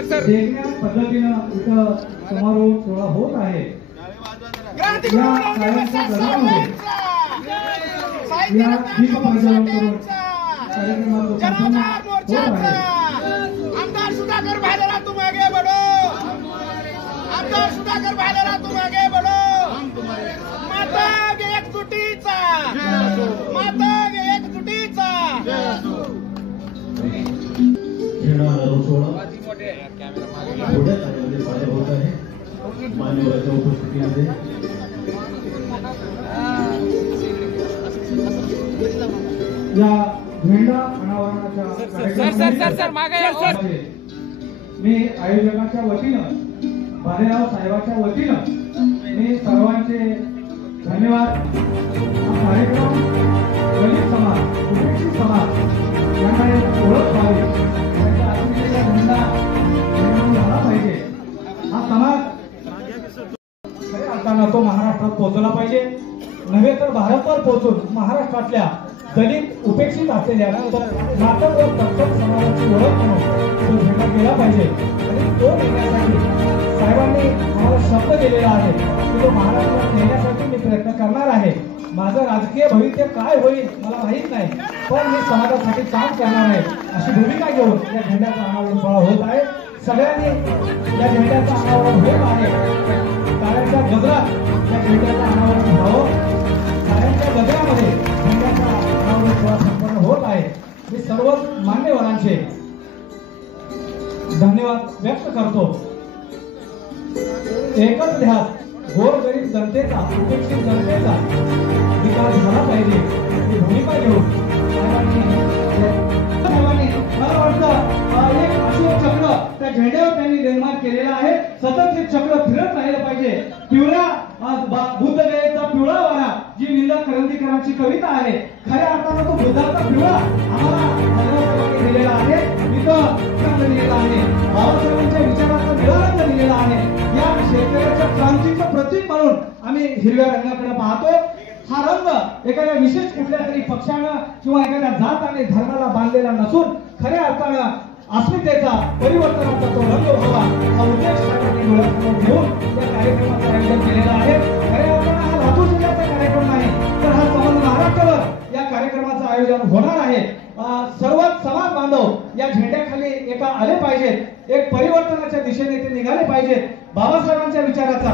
वेगळ्या पद्धतीनं इथं समारोह सोहळा होत आहे। या कार्याच्या दरम्यान या दीप प्रज्वलन करून कार्यक्रमाचं संपन्न होत आहे। आमदार सुधाकर भालेराव तुम आगे बढ़ो, आमदार सुधाकर भालेराव तुम आगे बढ़ो। माता एकजुटीचा, माता एकजुटीचा। मान्यवरांच्या उपस्थितीमध्ये या झेंडा अनावरणाच्या मी आयोजकाच्या वतीनं भालेराव साहेबांच्या वतीनं मी सर्वांचे धन्यवाद। हा कार्यक्रम दलित समाज, उपेक्षित समाज यांना एक ओळख व्हावी, त्यांचा अस्मितेचा झेंडा निर्माण झाला पाहिजे। हा समाज तो महाराष्ट्रात पोहोचला पाहिजे, नव्हे तर भारतभर पोहोचून महाराष्ट्रातल्या दलित उपेक्षित असलेल्या नाटक व तत्सम समाजाची ओळख म्हणून तो झेंडा केला पाहिजे। आणि तो नेण्यासाठी साहेबांनी आम्हाला शब्द दिलेला आहे की तो महाराष्ट्रात नेण्यासाठी मी प्रयत्न करणार आहे। माझं राजकीय भविष्य काय होईल मला माहीत नाही, पण मी समाजासाठी काम करणार आहे अशी भूमिका घेऊन या झेंड्याचा अनावरण सोहळा होत आहे। सगळ्यांनी या झेंड्याचा अनावरण होत आहे, टाळ्यांच्या गजरात या झेंड्याचं अनावरण व्हावं। टाळ्यांच्या गजरामध्ये झेंड्याचा अनावरण सोहळा संपन्न होत आहे। मी सर्व मान्यवरांचे धन्यवाद व्यक्त करतो। एकच ध्यास, गोरगरीब जनतेचा, उपेक्षित जनतेचा विकास झाला पाहिजे ही भूमिका घेऊन मला वाटतं एक अशोक चक्र त्या झेंड्यावर त्यांनी निर्माण केलेला आहे। सतत हे चक्र फिरत राहिलं पाहिजे। पिवळा बुद्धगयेचा पिवळा वारा जी निंदा करंदीकरांची कविता आहे, खऱ्या अर्थानं तो बुद्धाचा पिवळा आम्हाला दिलेला आहे, इथं दिलेला आहे, बाबासाहेबांच्या विचारांचा निराळांचा दिलेला आहे। या शेतकऱ्याच्या क्रांतीचं प्रतीक म्हणून आम्ही हिरव्या रंगाकडे पाहतो। हा रंग एखाद्या विशेष कुठल्या तरी पक्षानं किंवा एखाद्या जात आणि धर्माला बांधलेला नसून खऱ्या अर्थानं अस्मितेचा, परिवर्तनाचा तो रंग व्हावा हा उद्देश साहेबांनी डोळ्यासमोर घेऊन या कार्यक्रमाचं आयोजन केलेलं आहे। खऱ्या अर्थानं हा लातूर जिल्ह्याचा कार्यक्रम नाही, तर हा समग्र महाराष्ट्रभर या कार्यक्रमाचं आयोजन होणार आहे। सर्व समाज बांधव या झेंड्याखाली एका आले पाहिजेत, एक परिवर्तनाच्या दिशेने ते निघाले पाहिजेत। बाबासाहेबांच्या विचाराचा